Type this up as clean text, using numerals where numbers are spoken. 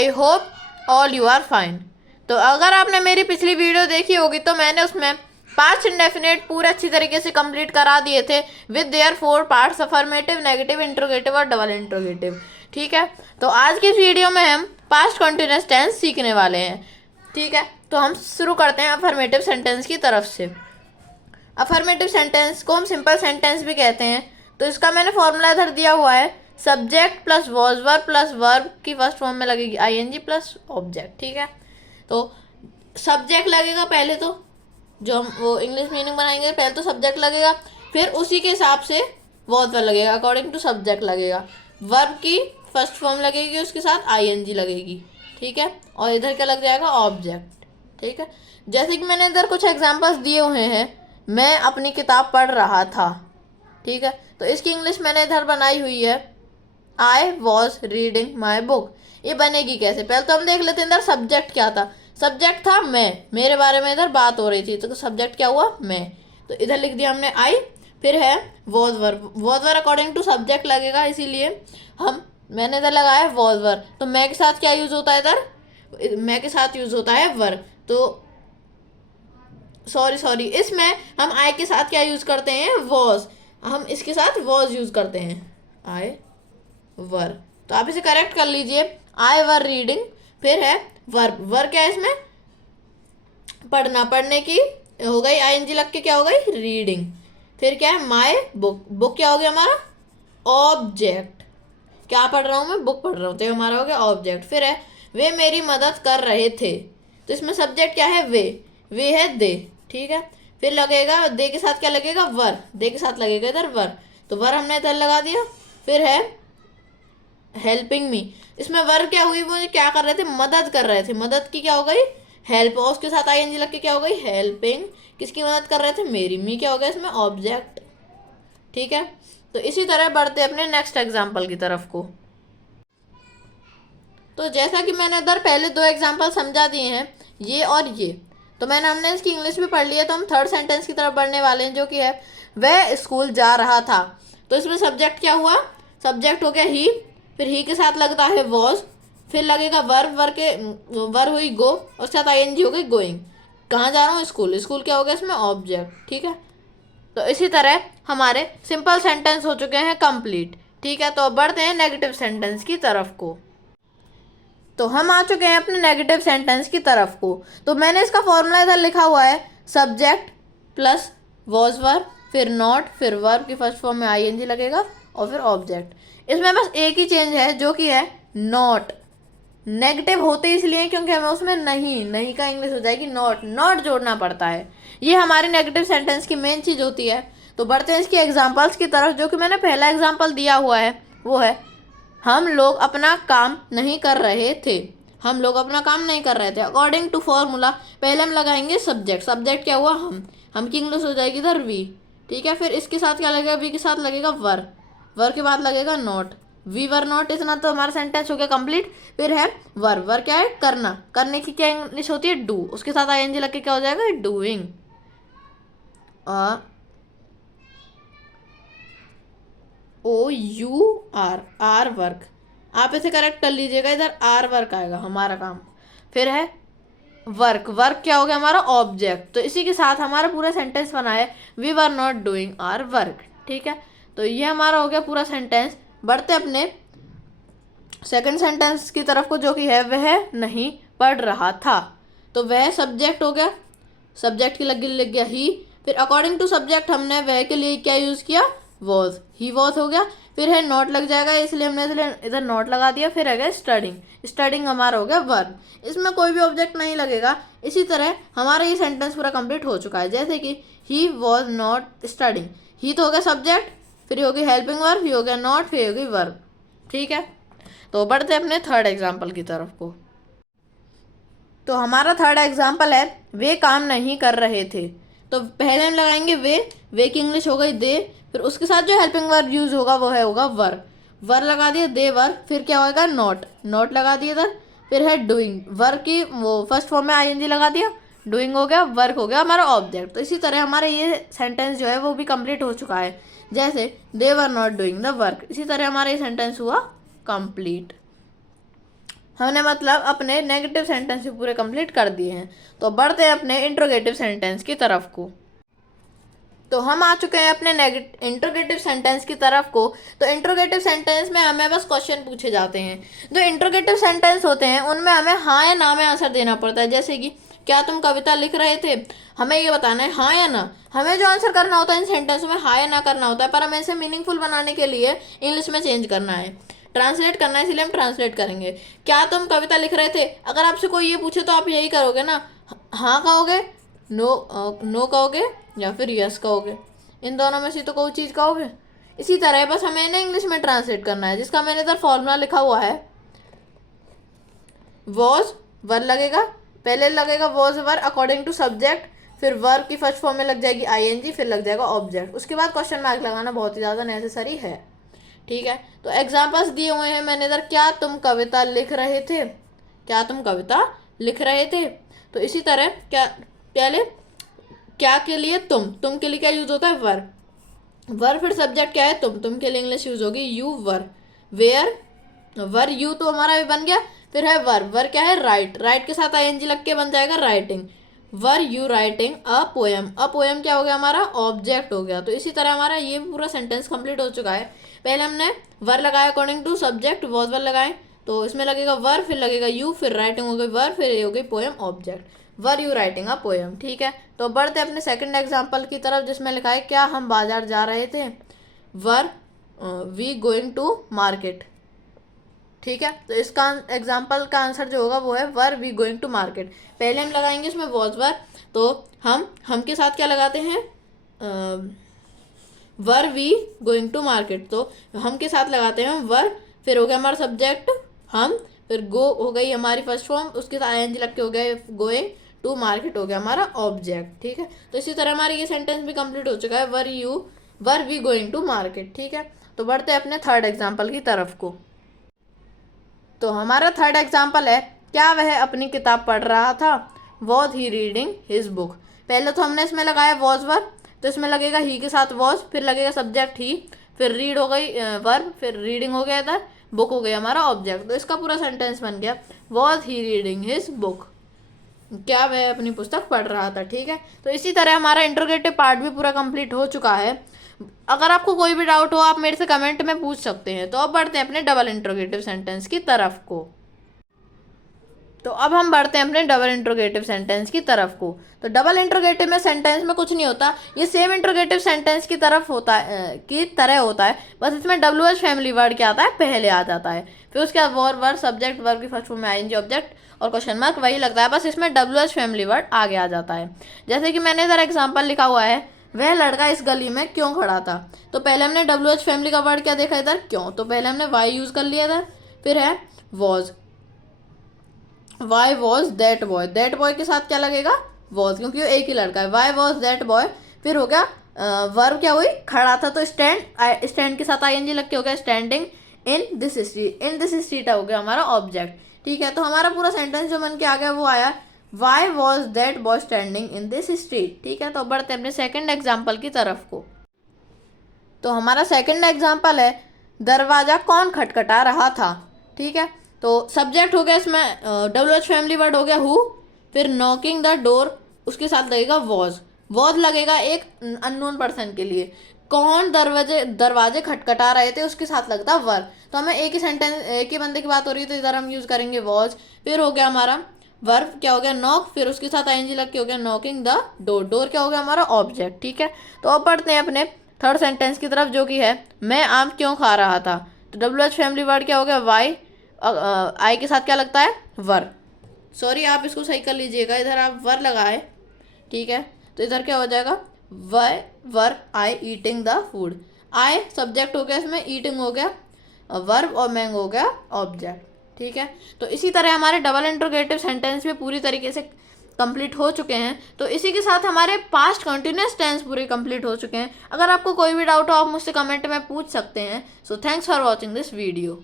I hope all you are fine. तो अगर आपने मेरी पिछली वीडियो देखी होगी तो मैंने उसमें पास्ट इंडेफिनिट पूरे अच्छी तरीके से कंप्लीट करा दिए थे with their 4 parts, affirmative, negative, interrogative और डबल इंट्रोगेटिव। ठीक है, तो आज की इस वीडियो में हम पास्ट कंटिन्यूअस टेंस सीखने वाले हैं। ठीक है, तो हम शुरू करते हैं अफर्मेटिव सेंटेंस की तरफ से। अफर्मेटिव सेंटेंस को हम सिंपल सेंटेंस भी कहते हैं। तो इसका मैंने फॉर्मूला इधर दिया हुआ है, subject plus was verb plus verb की फर्स्ट फॉर्म में लगेगी आईएनजी प्लस ऑब्जेक्ट। ठीक है, तो सब्जेक्ट लगेगा पहले, तो जो हम वो इंग्लिश मीनिंग बनाएंगे पहले तो सब्जेक्ट लगेगा, फिर उसी के हिसाब से वॉज वर्ब लगेगा, अकॉर्डिंग टू सब्जेक्ट लगेगा। वर्ब की फर्स्ट फॉर्म लगेगी, उसके साथ आईएनजी लगेगी। ठीक है, और इधर क्या लग जाएगा, ऑब्जेक्ट। ठीक है, जैसे कि मैंने इधर कुछ एग्जांपल्स दिए हुए हैं, मैं अपनी किताब पढ़ रहा था। ठीक है, तो इसकी इंग्लिश मैंने इधर बनाई हुई है, I was reading my book. ये बनेगी कैसे, पहले तो हम देख लेते हैं इधर सब्जेक्ट क्या था। सब्जेक्ट था मैं, मेरे बारे में इधर बात हो रही थी, तो सब्जेक्ट क्या हुआ, मैं। तो इधर लिख दिया हमने आई, फिर है was verb. Was verb according to subject लगेगा, इसीलिए मैंने इधर लगाया वॉज वर्ब। तो मैं के साथ क्या यूज होता है, इधर मैं के साथ यूज होता है वर्ब। तो सॉरी इसमें हम आई के साथ क्या यूज करते हैं, वॉज। हम इसके साथ वॉज यूज करते हैं, आई वर। तो आप इसे करेक्ट कर लीजिए, आई वर रीडिंग, फिर है वर्ब। वर्ब क्या है इसमें, पढ़ना, पढ़ने की हो गई आईएनजी लग के क्या हो गई, रीडिंग। फिर क्या है, माई बुक। बुक क्या हो गया हमारा, ऑब्जेक्ट। क्या पढ़ रहा हूं मैं, बुक पढ़ रहा हूं, तो हमारा हो गया ऑब्जेक्ट। फिर है वे मेरी मदद कर रहे थे, तो इसमें सब्जेक्ट क्या है, वे है दे। ठीक है, फिर लगेगा दे के साथ क्या लगेगा, वर। दे के साथ लगेगा इधर वर, तो वर हमने इधर लगा दिया। फिर है हेल्पिंग मी, इसमें वर क्या हुई, वो क्या कर रहे थे, मदद कर रहे थे। मदद की क्या हो गई, हेल्प, और उसके साथ आईएनजी लग के क्या हो गई, हेल्पिंग। किसकी मदद कर रहे थे, मेरी। मी क्या हो गया इसमें, ऑब्जेक्ट। ठीक है, तो इसी तरह बढ़ते अपने नेक्स्ट एग्जाम्पल की तरफ को। तो जैसा कि मैंने इधर पहले 2 एग्जाम्पल समझा दिए हैं, ये और ये, तो हमने इसकी इंग्लिश भी पढ़ ली है। तो हम थर्ड सेंटेंस की तरफ बढ़ने वाले हैं, जो कि है वह स्कूल जा रहा था। तो इसमें सब्जेक्ट क्या हुआ, सब्जेक्ट हो गया ही, फिर ही के साथ लगता है वॉज, फिर लगेगा वर्ब। वर हुई गो, और साथ आईएनजी हो गई गोइंग। कहाँ जा रहा हूँ, स्कूल। स्कूल क्या हो गया इसमें, ऑब्जेक्ट। ठीक है, तो इसी तरह हमारे सिंपल सेंटेंस हो चुके हैं कंप्लीट। ठीक है, तो अब बढ़ते हैं नेगेटिव सेंटेंस की तरफ को। तो हम आ चुके हैं अपने नेगेटिव सेंटेंस की तरफ को। तो मैंने इसका फॉर्मूला इधर लिखा हुआ है, सब्जेक्ट प्लस वॉज वर्ब, फिर नॉट, फिर वर्ब की फर्स्ट फॉर्म में आईएनजी लगेगा, और फिर ऑब्जेक्ट। इसमें बस एक ही चेंज है, जो कि है नॉट। नेगेटिव होते इसलिए क्योंकि हमें उसमें नहीं का इंग्लिश हो जाएगी नॉट जोड़ना पड़ता है। ये हमारी नेगेटिव सेंटेंस की मेन चीज होती है। तो बढ़ते हैं इसकी एग्जाम्पल्स की तरफ, जो कि मैंने पहला एग्जाम्पल दिया हुआ है, वो है हम लोग अपना काम नहीं कर रहे थे। हम लोग अपना काम नहीं कर रहे थे, अकॉर्डिंग टू फॉर्मूला पहले हम लगाएंगे सब्जेक्ट। सब्जेक्ट क्या हुआ, हम की इंग्लिश हो जाएगी इधर वी। ठीक है, फिर इसके साथ क्या लगेगा, वी के साथ लगेगा वर के बाद लगेगा नॉट। वी वर नॉट, इतना तो हमारा सेंटेंस हो गया कंप्लीट। फिर है वर क्या है, करना, करने की क्या इंग्लिश होती है, डू। उसके साथ आईएनजी लग के क्या हो जाएगा, डूइंग। OUR, are work. आप इसे करेक्ट कर लीजिएगा, इधर आर वर्क आएगा हमारा काम। फिर है वर्क क्या हो गया हमारा, ऑब्जेक्ट। तो इसी के साथ हमारा पूरा सेंटेंस बना है, we were not doing our work. ठीक है, तो ये हमारा हो गया पूरा सेंटेंस। बढ़ते अपने सेकंड सेंटेंस की तरफ को, जो कि है वह नहीं पढ़ रहा था। तो वह सब्जेक्ट हो गया, सब्जेक्ट की लग गया ही। फिर अकॉर्डिंग टू सब्जेक्ट हमने वह के लिए क्या यूज किया, वॉज। ही वॉज हो गया। फिर है नॉट लग जाएगा, इसलिए हमने इधर नॉट लगा दिया। फिर है गया स्टडिंग हमारा हो गया वर्ब। इसमें कोई भी ऑब्जेक्ट नहीं लगेगा। इसी तरह हमारा ये सेंटेंस पूरा कंप्लीट हो चुका है। जैसे कि ही वॉज नॉट स्टडिंग, ही तो हो गया सब्जेक्ट, फिर हो गई हेल्पिंग वर्ब, ही हो गया नॉट, फिर हो गई वर्ब। ठीक है, तो बढ़ते अपने थर्ड एग्जाम्पल की तरफ को। तो हमारा थर्ड एग्जाम्पल है वे काम नहीं कर रहे थे। तो पहले हम लगाएंगे वे की इंग्लिश हो गई दे, फिर उसके साथ जो हेल्पिंग वर्ब यूज होगा वो होगा वर लगा दिया, दे वर। फिर क्या होगा, नॉट लगा दिया इधर। फिर है डूइंग, वर की वो फर्स्ट फॉर्म में आईएनजी लगा दिया, डूइंग हो गया, वर्क हो गया हमारा ऑब्जेक्ट। तो इसी तरह हमारा ये सेंटेंस जो है वो भी कंप्लीट हो चुका है। जैसे they were not doing the work, इसी तरह हमारा ये सेंटेंस हुआ कंप्लीट। हमने मतलब अपने नेगेटिव सेंटेंस भी पूरे कंप्लीट कर दिए हैं। तो बढ़ते हैं अपने इंट्रोगेटिव सेंटेंस की तरफ को। तो हम आ चुके हैं अपने इंट्रोगेटिव सेंटेंस की तरफ को। तो इंट्रोगेटिव सेंटेंस में हमें बस क्वेश्चन पूछे जाते हैं। जो इंट्रोगेटिव सेंटेंस होते हैं उनमें हमें हाँ या ना में आंसर देना पड़ता है। जैसे कि क्या तुम कविता लिख रहे थे, हमें ये बताना है हाँ या ना। हमें जो आंसर करना होता है इन सेंटेंस में हाँ या ना करना होता है, पर हमें इसे मीनिंगफुल बनाने के लिए इंग्लिश में चेंज करना है, ट्रांसलेट करना है, इसलिए हम ट्रांसलेट करेंगे। क्या तुम कविता लिख रहे थे, अगर आपसे कोई ये पूछे तो आप यही करोगे ना, हाँ कहोगे, नो कहोगे या फिर यस कहोगे, इन दोनों में से तो कोई चीज़ कहोगे। इसी तरह बस हमें इन्हें इंग्लिश में ट्रांसलेट करना है, जिसका मैंने इधर फॉर्मूला लिखा हुआ है। वॉज वर लगेगा, पहले लगेगा was were according to subject, फिर वर्ब की फर्स्ट फॉर्म में लग जाएगी आईएनजी, फिर लग जाएगा ऑब्जेक्ट। उसके बाद क्वेश्चन मार्क लगाना बहुत ही ज़्यादा नेसेसरी है। ठीक है, तो एग्जाम्पल्स दिए हुए हैं मैंने इधर। क्या तुम कविता लिख रहे थे, क्या तुम कविता लिख रहे थे। तो इसी तरह क्या पहले क्या के लिए तुम के लिए क्या यूज होता है, वर फिर सब्जेक्ट क्या है, तुम के लिए इंग्लिश यूज होगी you were. Where were you तो हमारा भी बन गया, फिर है वर क्या है, राइट के साथ आईएनजी लग के बन जाएगा writing. Were you writing a poem क्या हो गया हमारा, ऑब्जेक्ट हो गया। तो इसी तरह हमारा ये पूरा सेंटेंस कंप्लीट हो चुका है। पहले हमने वर लगाया according to subject, was were लगाए, तो इसमें लगेगा वर, फिर लगेगा यू, फिर राइटिंग हो गई वर, फिर ये हो गई poem object, were you writing a poem. ठीक है, तो बढ़ते अपने सेकंड एग्जांपल की तरफ, जिसमें लिखा है क्या हम बाजार जा रहे थे, were we going to market. ठीक है, तो इसका एग्जाम्पल का आंसर जो होगा वो है were we going to market. पहले हम लगाएंगे इसमें वॉज वर, तो हम के साथ क्या लगाते हैं, were we going to market, तो हम के साथ लगाते हैं वर, फिर हो गया हमारा सब्जेक्ट हम, फिर गो हो गई हमारी फर्स्ट फॉर्म, उसके साथ आईएनजी लग के हो गया गोइंग टू मार्केट, हो गया हमारा ऑब्जेक्ट। ठीक है, तो इसी तरह हमारी ये सेंटेंस भी कंप्लीट हो चुका है, were we going to market. ठीक है, तो बढ़ते हैं अपने थर्ड एग्जाम्पल की तरफ को। तो हमारा थर्ड एग्जाम्पल है क्या वह अपनी किताब पढ़ रहा था, was he reading his book. पहले तो हमने इसमें लगाया वॉज वर, तो इसमें लगेगा ही के साथ वॉज, फिर लगेगा सब्जेक्ट ही, फिर रीड हो गई वर्ब, फिर रीडिंग हो गया इधर, बुक हो गया हमारा ऑब्जेक्ट। तो इसका पूरा सेंटेंस बन गया was he reading his book, क्या वह अपनी पुस्तक पढ़ रहा था। ठीक है, तो इसी तरह हमारा इंट्रोगेटिव पार्ट भी पूरा कंप्लीट हो चुका है। अगर आपको कोई भी डाउट हो आप मेरे से कमेंट में पूछ सकते हैं। तो अब बढ़ते हैं अपने डबल इंट्रोगेटिव सेंटेंस की तरफ को। तो अब हम बढ़ते हैं अपने डबल इंट्रोगेटिव सेंटेंस की तरफ को। तो डबल इंट्रोगेटिव में सेंटेंस में कुछ नहीं होता, ये सेम इंट्रोगेटिव सेंटेंस की तरफ होता है की तरह होता है, बस इसमें WH फैमिली वर्ड क्या आता है, पहले आ जाता है, फिर उसके बाद वर्ब सब्जेक्ट, वर्ब की फर्स्ट फॉर्म में आईएनजी ऑब्जेक्ट और क्वेश्चन मार्क वही लगता है, बस इसमें WH फैमिली वर्ड आगे आ जाता है। जैसे कि मैंने इधर एग्जाम्पल लिखा हुआ है, वह लड़का इस गली में क्यों खड़ा था। तो पहले हमने WH फैमिली का वर्ड क्या देखा इधर, क्यों, तो पहले हमने वाई यूज कर लिया इधर, फिर है was, why was that boy, that boy के साथ क्या लगेगा, वॉज, क्योंकि वो एक ही लड़का है, वाई वॉज दैट बॉय। फिर हो गया वर्ब क्या हुई, खड़ा था, तो स्टैंड के साथ आईएनजी लग के हो गया स्टैंडिंग इन दिस स्ट्रीट हो गया हमारा ऑब्जेक्ट। ठीक है, तो हमारा पूरा सेंटेंस जो बन के आ गया वो आया why was that boy standing in this street. ठीक है, तो बढ़ते हैं अपने सेकंड एग्जाम्पल की तरफ को। तो हमारा सेकंड एग्जाम्पल है दरवाजा कौन खटखटा रहा था। ठीक है, तो सब्जेक्ट हो गया इसमें WH फैमिली वर्ड हो गया हु, फिर नॉकिंग द डोर, उसके साथ लगेगा वॉज लगेगा एक अननोन पर्सन के लिए, कौन दरवाजे खटखटा रहे थे उसके साथ लगता वर। तो हमें एक ही बंदे की बात हो रही है, तो इधर हम यूज करेंगे वॉज। फिर हो गया हमारा वर्ब क्या हो गया नॉक, फिर उसके साथ आईएनजी लग के हो गया नॉकिंग द डोर क्या हो गया हमारा ऑब्जेक्ट। ठीक है, तो अब पढ़ते हैं अपने थर्ड सेंटेंस की तरफ, जो कि है मैं आम क्यों खा रहा था। तो WH फैमिली वर्ड क्या हो गया वाई, आई के साथ क्या लगता है वर, सॉरी आप इसको सही कर लीजिएगा, इधर आप वर लगाए। ठीक है, तो इधर क्या हो जाएगा where I eating the food, I subject हो गया इसमें, ईटिंग हो गया वर्ब और मैंग हो गया ऑब्जेक्ट। ठीक है, तो इसी तरह हमारे डबल इंट्रोगेटिव सेंटेंस भी पूरी तरीके से कंप्लीट हो चुके हैं। तो इसी के साथ हमारे पास्ट कंटिन्यूस टेंस पूरे कंप्लीट हो चुके हैं। अगर आपको कोई भी डाउट हो आप मुझसे कमेंट में पूछ सकते हैं। So thanks for watching this video.